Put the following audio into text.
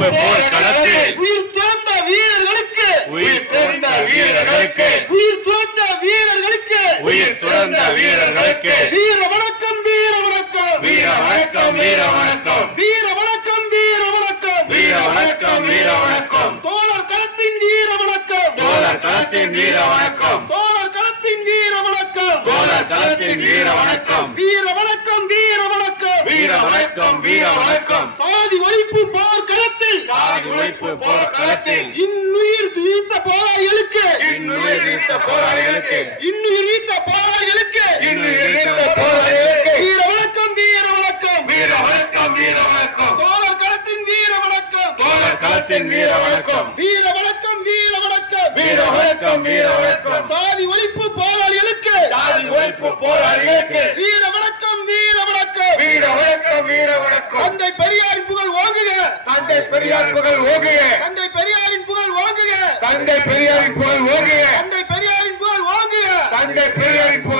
போர்க்களத்தில் உயிர் துறந்த வீரர்களுக்கு உயிர் துறந்த வீரர்களுக்கு. உயிர் துறந்த வீரர்களுக்கு. உயிர் துறந்த வீரர்களுக்கு. வீர வணக்கம் வீர வணக்கம் வீர வணக்கம் வீர வணக்கம் வீர வணக்கம் வீர வணக்கம் வீர வணக்கம் வீர வணக்கம் தோழர் களத்தின் வீர வணக்கம் தோழர் களத்தின் வீர வணக்கம் தோழர் களத்தின் வீர வணக்கம் தோழர் களத்தின் வீர வணக்கம் வீர வணக்கம் வீர வணக்கம் வீர வணக்கம் வீர வணக்கம் சாதி ஒழிப்பு போர்க்களத்தில் சாதி ஒழிப்பு போர்க்களத்தில் இன்னுயிர் நீத்த போராளிகளுக்கு. இன்னுயிர் நீத்த போராளிகளுக்கு இன்னுயிர் நீத்த போராளிகளுக்கு. இன்னுயிர் நீத்த போராளிகளுக்கு வீர வணக்கம் வீர வணக்கம். வீர வணக்கம் வீர வணக்கம். தோழர் களத்தின் வீர வணக்கம். தோழர் களத்தின் வீர வணக்கம். வீர வணக்கம் வீர வணக்கம். வீர வணக்கம் வீர வணக்கம். சாதி ஒழிப்பு போராளிகளுக்கு பெரியார் புகழ் ஓங்குக. தந்தை பெரியாரின் புகழ் ஓங்குக. தந்தை பெரியாரின் புகழ் ஓங்குக. தந்தை பெரியாரின் புகழ் ஓங்குக. தந்தை பெரியாரின் புகழ்